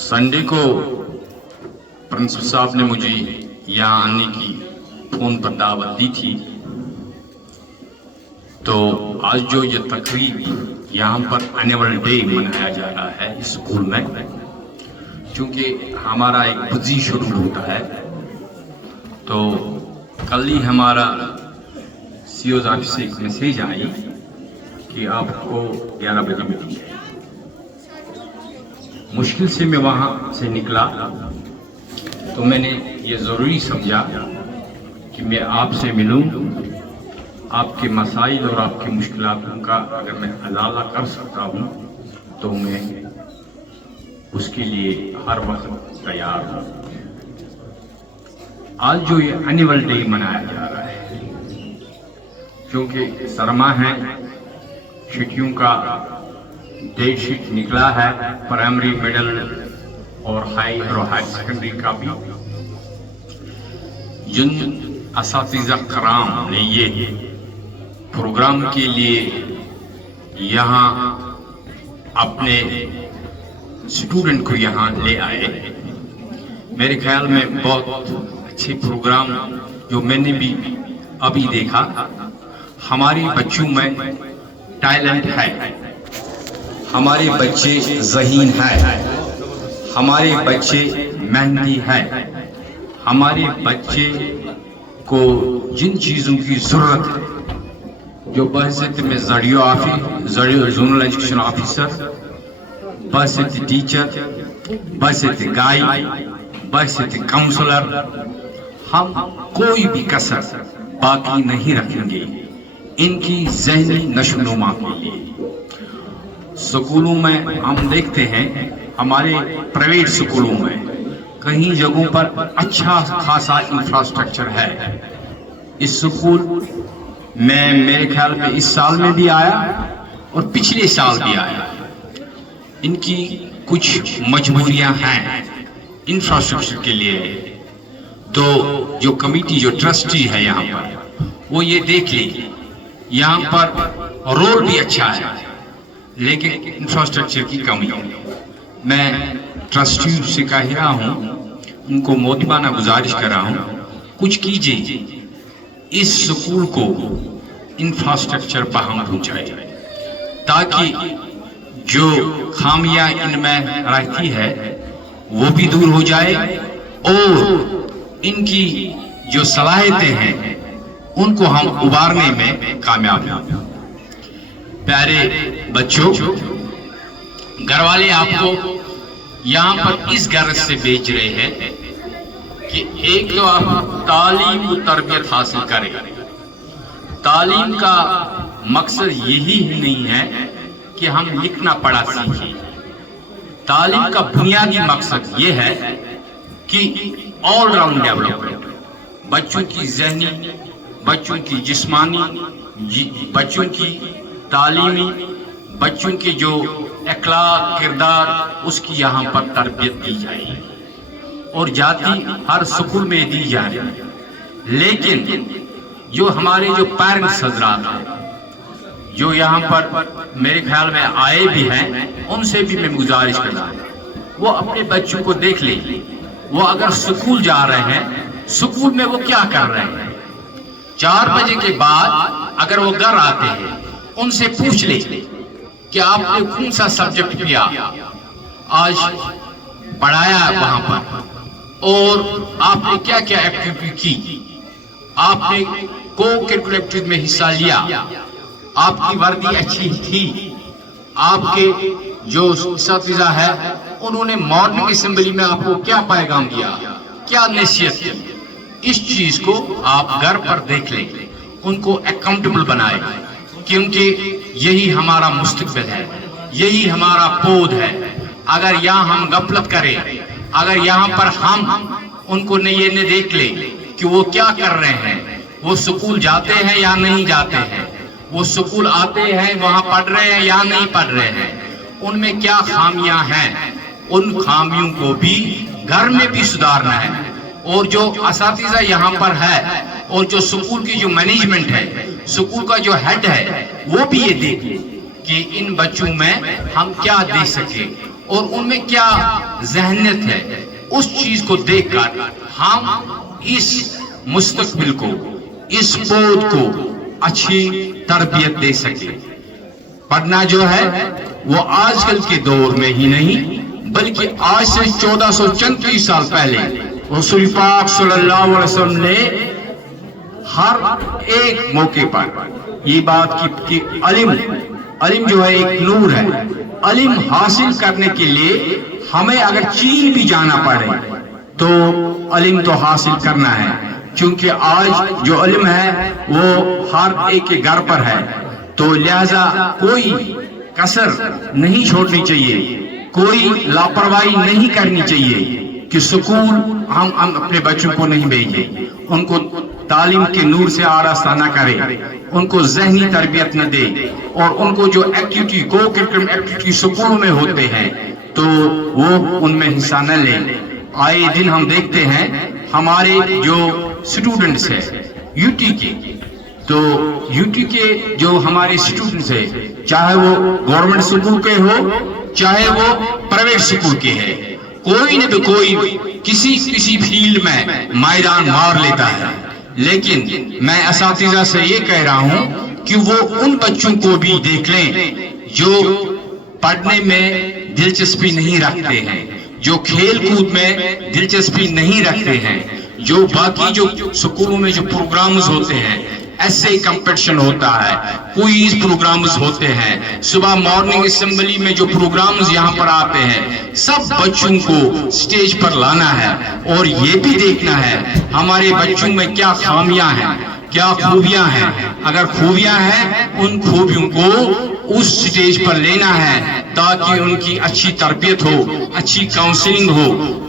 Sunday को principal साहब ने मुझे यहाँ आने की फ़ोन पर दावत दी थी। तो आज जो ये तकरीब यहाँ पर एनुअल डे मनाया जा रहा है स्कूल में, क्योंकि हमारा एक बिजी शेड्यूल होता है, तो कल ही हमारा सीओ ऑफिस से एक मैसेज आई कि आपको 11 बजे मिलेंगे। मुश्किल से मैं वहाँ से निकला तो मैंने ये ज़रूरी समझा कि मैं आपसे मिलूं, आपके मसाइल और आपकी मुश्किलातों का अगर मैं हलाला कर सकता हूँ तो मैं उसके लिए हर वक्त तैयार हूँ। आज जो ये एनुअल डे मनाया जा रहा है, क्योंकि सरमा है, छुट्टियों का डेट शीट निकला है, प्राइमरी, मिडिल और हाई सेकेंडरी का भी। जिन असातिज़ा कराम ने ये प्रोग्राम के लिए यहाँ अपने स्टूडेंट को यहाँ ले आए, मेरे ख्याल में बहुत अच्छे प्रोग्राम जो मैंने भी अभी देखा। हमारे बच्चों में टैलेंट है, हमारे बच्चे ज़हीन है, हमारे बच्चे मेहनती है, हमारे बच्चे को जिन चीज़ों की ज़रूरत है, जो बहसियत में जोनल एजुकेशन ऑफिसर, बहसियत टीचर, बहसियत गाइड, बहसियत काउंसलर, हम कोई भी कसर बाकी नहीं रखेंगे इनकी ज़हनी नशोनुमा के लिए। स्कूलों में हम देखते हैं, हमारे प्राइवेट स्कूलों में कहीं जगहों पर अच्छा खासा इंफ्रास्ट्रक्चर है। इस स्कूल में मेरे ख्याल में इस साल में भी आया और पिछले साल भी आया। इनकी कुछ मजबूरियां हैं इंफ्रास्ट्रक्चर के लिए, तो जो कमेटी, जो ट्रस्टी है यहाँ पर, वो ये देख ले। यहाँ पर रोड भी अच्छा है लेकिन इंफ्रास्ट्रक्चर की कमी है। मैं ट्रस्टी से कह रहा हूँ, उनको मोहब्बाना गुजारिश कर रहा हूँ, कुछ कीजिए, इस स्कूल को इंफ्रास्ट्रक्चर बहाल हो जाए ताकि जो खामियां इनमें रहती है वो भी दूर हो जाए और इनकी जो सलाहियतें हैं उनको हम उभारने में कामयाब हों। प्यारे बच्चों, घर वाले आपको यहाँ पर इस गर्ज से भेज रहे हैं कि एक तो आप तालीम और तरबियत हासिल करें। तालीम का मकसद यही ही नहीं है कि हम लिखना पढ़ा सीखें। तालीम का बुनियादी मकसद ये है कि ऑल राउंड डेवलपमेंट, बच्चों की ज़हनी, बच्चों की जिस्मानी, बच्चों की तालीमी, बच्चों के जो अखलाक, किरदार, उसकी यहाँ पर तरबियत दी जाए और जाती हर स्कूल में दी जाए। लेकिन जो हमारे जो पेरेंट्स हजरात हैं, जो यहाँ पर मेरे ख्याल में आए भी हैं, उनसे भी मैं गुजारिश कर रहा हूँ, वो अपने बच्चों को देख ले। वो अगर स्कूल जा रहे हैं, स्कूल में वो क्या कर रहे हैं, 4 बजे के बाद अगर वो घर आते हैं, उनसे पूछ ले कि आपने कौन सा सब्जेक्ट किया, आज पढ़ाया वहां पर, और आपने क्या क्या एक्टिविटी की, आपने को करिकुलर एक्टिविटी में हिस्सा लिया, आपकी वर्दी अच्छी थी, आपके जो असातिज़ा है उन्होंने मॉर्निंग असेंबली में आपको क्या पैगाम दिया, क्या नसीहत की। इस चीज को आप घर पर देख लें, उनको अकाउंटेबल बनाए, क्योंकि यही हमारा मुस्तकबिल है, यही हमारा पौध है। अगर यहाँ हम गफलत करें, अगर यहाँ पर हम उनको नहीं देख ले कि वो क्या कर रहे हैं, वो स्कूल जाते हैं या नहीं जाते हैं, वो स्कूल आते हैं वहाँ पढ़ रहे हैं या नहीं पढ़ रहे हैं, उनमें क्या खामियां हैं, उन खामियों को भी घर में भी सुधारना है। और जो असातिज़ा यहाँ पर है और जो स्कूल की जो मैनेजमेंट है, स्कूल का जो हेड है, वो भी ये देखे कि इन बच्चों में हम क्या दे सके اور ان میں کیا ذہنیت ہے، اس چیز کو دیکھ کر ہم اس مستقبل کو، اس پود کو اچھی تربیت دے سکیں۔ پڑھنا جو ہے وہ آج کل کے دور میں ہی نہیں بلکہ آج سے 1434 سال پہلے رسول پاک صلی اللہ علیہ وسلم نے ہر ایک موقع پر یہ بات کی کہ علم جو ہے ایک نور ہے۔ علم حاصل کرنے کے لیے ہمیں اگر چین بھی جانا پڑے تو علم تو حاصل کرنا ہے، کیونکہ آج جو علم ہے وہ ہر ایک کے گھر پر ہے، تو لہذا کوئی کسر نہیں چھوڑنی چاہیے، کوئی لاپرواہی نہیں کرنی چاہیے کہ سکول ہم اپنے بچوں کو نہیں بھیجیں، ان کو تعلیم کے نور سے آراستہ نہ کرے، ان کو ذہنی تربیت نہ دے، اور ان کو جو ایکٹیویٹی کو کرکولم ایکٹیویٹی سکولوں میں ہوتے ہیں تو وہ ان میں حصہ نہ لیں۔ آئے دن ہم دیکھتے ہیں ہمارے جو اسٹوڈنٹس ہیں یو ٹی کے، تو یو ٹی کے جو ہمارے اسٹوڈنٹس ہیں، چاہے وہ گورنمنٹ سکول کے ہو چاہے وہ پرائیویٹ سکول کے ہیں، کوئی نہ کوئی کسی فیلڈ میں میدان مار لیتا ہے، لیکن میں اساتذہ سے یہ کہہ رہا ہوں کہ وہ ان بچوں کو بھی دیکھ لیں جو پڑھنے میں دلچسپی نہیں رکھتے ہیں، جو کھیل کود میں دلچسپی نہیں رکھتے ہیں، جو باقی جو سکولوں میں جو پروگرامز ہوتے ہیں، ایسے کمپٹیشن ہوتا ہے، کوئز پروگرامز ہوتے ہیں، صبح مارننگ اسمبلی میں جو پروگرامز یہاں پر آتے ہیں، سب بچوں کو سٹیج پر لانا ہے اور یہ بھی دیکھنا ہے ہمارے بچوں میں کیا خامیاں ہیں، کیا خوبیاں ہیں۔ اگر خوبیاں ہیں ان خوبیوں کو اس سٹیج پر لینا ہے تاکہ ان کی اچھی تربیت ہو، اچھی کاؤنسلنگ ہو،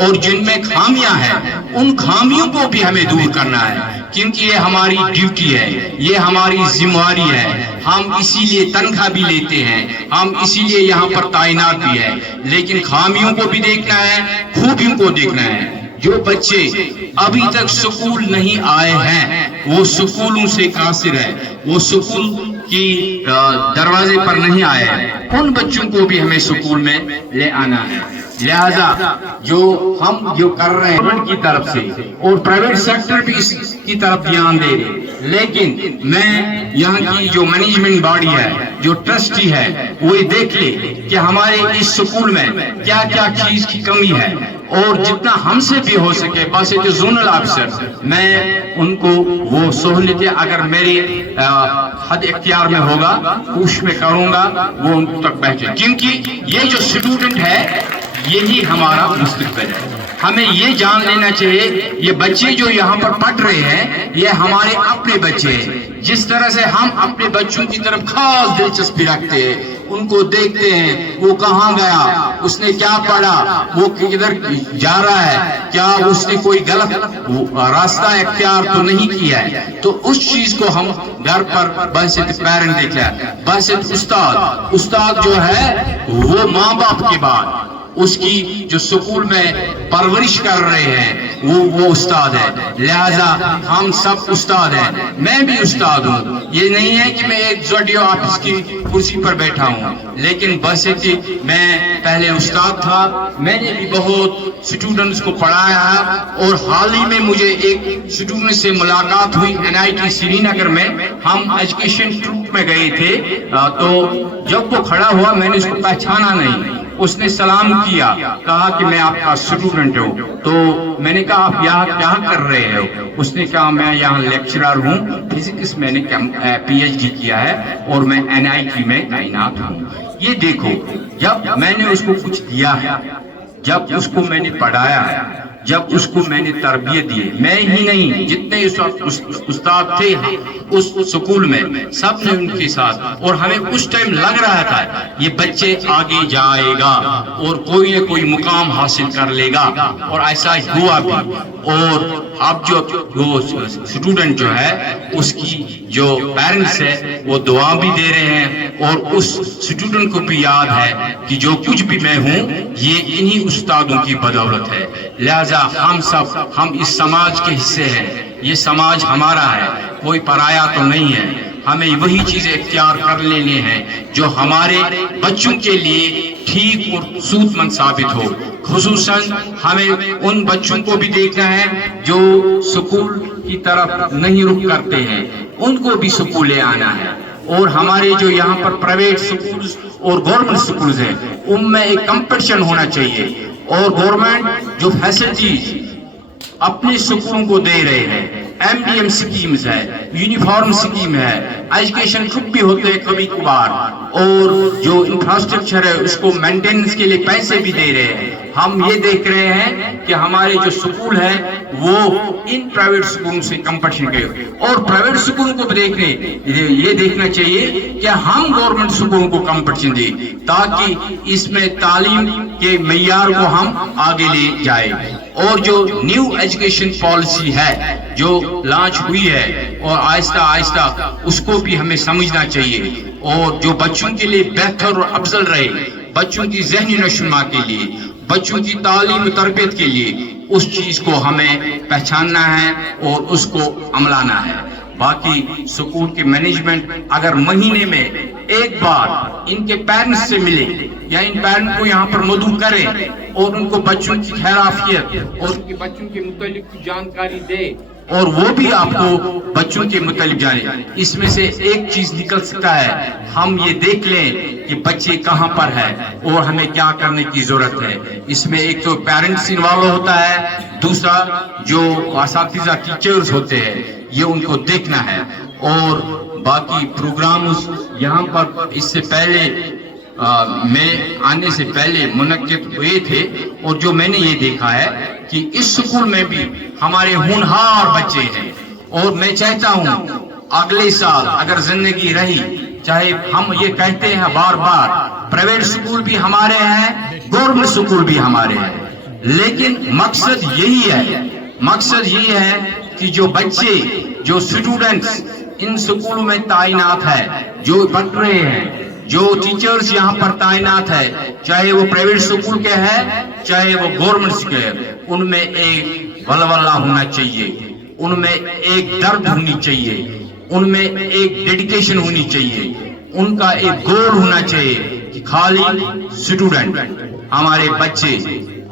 اور جن میں خامیاں ہیں ان خامیوں کو بھی ہمیں دور کرنا ہے، کیونکہ یہ ہماری ڈیوٹی ہے، یہ ہماری ذمہ داری ہے۔ ہم اسی لیے تنخواہ بھی لیتے ہیں، ہم اسی لیے یہاں پر تعینات بھی ہے، لیکن خامیوں کو بھی دیکھنا ہے، خوبیوں کو دیکھنا ہے۔ جو بچے ابھی تک سکول نہیں آئے ہیں وہ سکولوں سے قاصر ہے، وہ سکول کی دروازے پر نہیں آئے ہیں، ان بچوں کو بھی ہمیں سکول میں لے آنا ہے۔ لہذا جو ہم جو کر رہے ہیں گورنمنٹ کی طرف سے اور پرائیویٹ سیکٹر بھی اس کی طرف دھیان دے رہے، لیکن میں یہاں کی جو مینجمنٹ باڈی ہے، جو ٹرسٹی ہے، وہ یہ دیکھ لے کہ ہمارے اس سکول میں کیا کیا چیز کی کمی ہے، اور جتنا ہم سے بھی ہو سکے باسط زونل آفیسر میں ان کو وہ سہولتیں اگر میرے حد اختیار میں ہوگا کوشش میں کروں گا وہ ان تک پہنچے، کیونکہ یہ جو اسٹوڈنٹ ہے یہی ہمارا مستقبل ہے۔ ہمیں یہ جان لینا چاہیے یہ بچے جو یہاں پر پڑھ رہے ہیں یہ ہمارے اپنے بچے ہیں، جس طرح سے ہم اپنے بچوں کی طرف خاص دلچسپی رکھتے ہیں، ان کو دیکھتے ہیں وہ کہاں گیا، اس نے کیا پڑھا، وہ کدھر جا رہا ہے، کیا اس نے کوئی غلط راستہ اختیار تو نہیں کیا ہے، تو اس چیز کو ہم گھر پر بحثیت پیرنٹ دیکھ لیں، بحثیت استاد جو ہے وہ ماں باپ کے بعد اس کی جو سکول میں پرورش کر رہے ہیں وہ استاد ہے، لہذا ہم سب استاد ہیں، میں بھی استاد ہوں۔ یہ نہیں ہے کہ میں ایک زڈیو آفس کی کرسی پر بیٹھا ہوں، لیکن بس کہ میں پہلے استاد تھا، میں نے بھی بہت سٹوڈنٹس کو پڑھایا ہے، اور حال ہی میں مجھے ایک سٹوڈنٹ سے ملاقات ہوئی NIT سری نگر میں، ہم ایجوکیشن ٹروپ میں گئے تھے، تو جب وہ کھڑا ہوا میں نے اس کو پہچانا نہیں، اس نے سلام کیا، کہا کہ میں آپ کا اسٹوڈنٹ ہوں، تو میں نے کہا آپ یہاں کیا کر رہے ہو؟ اس نے کہا میں یہاں لیکچرر ہوں فزکس، میں نے PhD کیا ہے اور میں NIT میں تعینات ہوں۔ یہ دیکھو جب میں نے اس کو کچھ دیا ہے، جب اس کو میں نے پڑھایا ہے، جب اس کو میں نے تربیت دی، میں ہی نہیں جتنے استاد تھے اس سکول میں سب نے ان کے ساتھ، اور ہمیں اس ٹائم لگ رہا تھا یہ بچے آگے جائے گا اور کوئی نہ کوئی مقام حاصل کر لے گا، اور ایسا ہوا بھی۔ اور اب جو اسٹوڈنٹ جو ہے اس کی جو پیرنٹس ہے وہ دعا بھی دے رہے ہیں، اور اس اسٹوڈنٹ کو بھی یاد ہے کہ جو کچھ بھی میں ہوں یہ انہی استادوں کی بدولت ہے، لہذا ہم اس سماج کے حصے ہیں، یہ سماج ہمارا ہے، کوئی پرایا تو نہیں ہے، ہمیں وہی چیزیں اختیار کر لینے ہیں جو ہمارے بچوں کے لیے ठीक और सूदमंद साबित हो। खुसूसन हमें उन बच्चों को भी देखना है जो स्कूल की तरफ नहीं रुख करते हैं, उनको भी स्कूल ले आना है। और हमारे जो यहाँ पर प्राइवेट स्कूल्स और गवर्नमेंट स्कूल्स हैं उनमें एक कंपटीशन होना चाहिए, और गवर्नमेंट जो फैसिलिटीज अपने स्कूलों को दे रहे हैं, MDM स्कीम्स है, यूनिफॉर्म स्कीम है, एजुकेशन ट्रिप भी होते हैं कभी कभार, और जो इंफ्रास्ट्रक्चर है उसको मेंटेनेंस के लिए पैसे भी दे रहे हैं। हम ये देख रहे हैं कि हमारे जो स्कूल है वो इन प्राइवेट स्कूलों से कंपटीशन करे, और प्राइवेट स्कूलों को ये देखना चाहिए कि हम गवर्नमेंट स्कूलों को कंपटीशन दें, ताकि इसमें तालीम के मेयार को हम आगे ले जाए। और जो न्यू एजुकेशन पॉलिसी है जो लॉन्च हुई है, और आहिस्ता आहिस्ता उसको भी हमें समझना चाहिए, और जो बच्चों के लिए बेहतर और अफजल रहे, बच्चों की ज़हनी नशोनुमा के लिए, बच्चों की तालीम तरबियत के लिए, उस चीज को हमें पहचानना है और उसको अमलाना है। बाकी स्कूल के मैनेजमेंट अगर महीने में एक बार इनके पेरेंट्स से मिले, या इन पेरेंट्स को यहाँ पर मदऊ करें और उनको बच्चों की खैराफियत और उनके बच्चों के मुतालिक जानकारी दे, और वो भी आपको बच्चों के मुतालिक जाने, इसमें से एक चीज निकल सकता है, हम ये देख लें कि बच्चे कहाँ पर है और हमें क्या करने की जरूरत है। इसमें एक तो पेरेंट्स इन्वॉल्व होता है, दूसरा जो असातिज़ा टीचर्स होते हैं ये उनको देखना है। और बाकी प्रोग्राम्स यहाँ पर इससे पहले मैं आने से पहले मुनक्किद हुए थे, और जो मैंने ये देखा है कि इस स्कूल में भी हमारे होनहार बच्चे हैं, और मैं चाहता हूँ अगले साल अगर जिंदगी रही, चाहे हम ये कहते हैं बार बार प्राइवेट स्कूल भी हमारे हैं, गवर्नमेंट स्कूल भी हमारे हैं, लेकिन मकसद यही है कि जो बच्चे, जो स्टूडेंट्स इन स्कूलों में ताइनात है, जो पढ़ रहे हैं, जो टीचर्स यहाँ पर ताइनात है, चाहे वो प्राइवेट स्कूल के हैं चाहे वो गवर्नमेंट के हैं, उनमें एक वलवला होना चाहिए, उनमें एक दर्द होनी चाहिए, उनमें एक डेडिकेशन होनी चाहिए, उनका एक गोल होना चाहिए कि खाली स्टूडेंट हमारे बच्चे,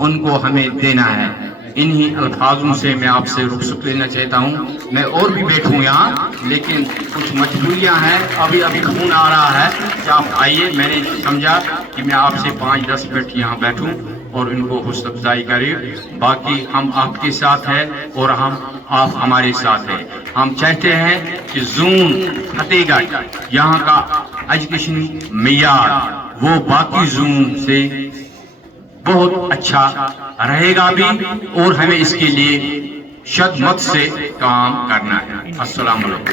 उनको हमें देना है। इन्हीं अल्फाजों से मैं आपसे रुखसत लेना चाहता हूँ। मैं और भी बैठूँ यहाँ, लेकिन कुछ मजबूरियाँ हैं, अभी फोन आ रहा है कि आप आइए। मैंने समझा कि मैं आपसे 5-10 मिनट यहाँ बैठूँ और इनको हौसला अफजाई करें। बाकी हम आपके साथ हैं और आप हमारे साथ हैं। हम चाहते हैं कि जून फतेहगढ़ यहाँ का एजुकेशन मेयार वो बाकी जून से बहुत अच्छा रहेगा भी, और हमें इसके लिए शद्दमत से काम करना है। अस्सलाम वालेकुम।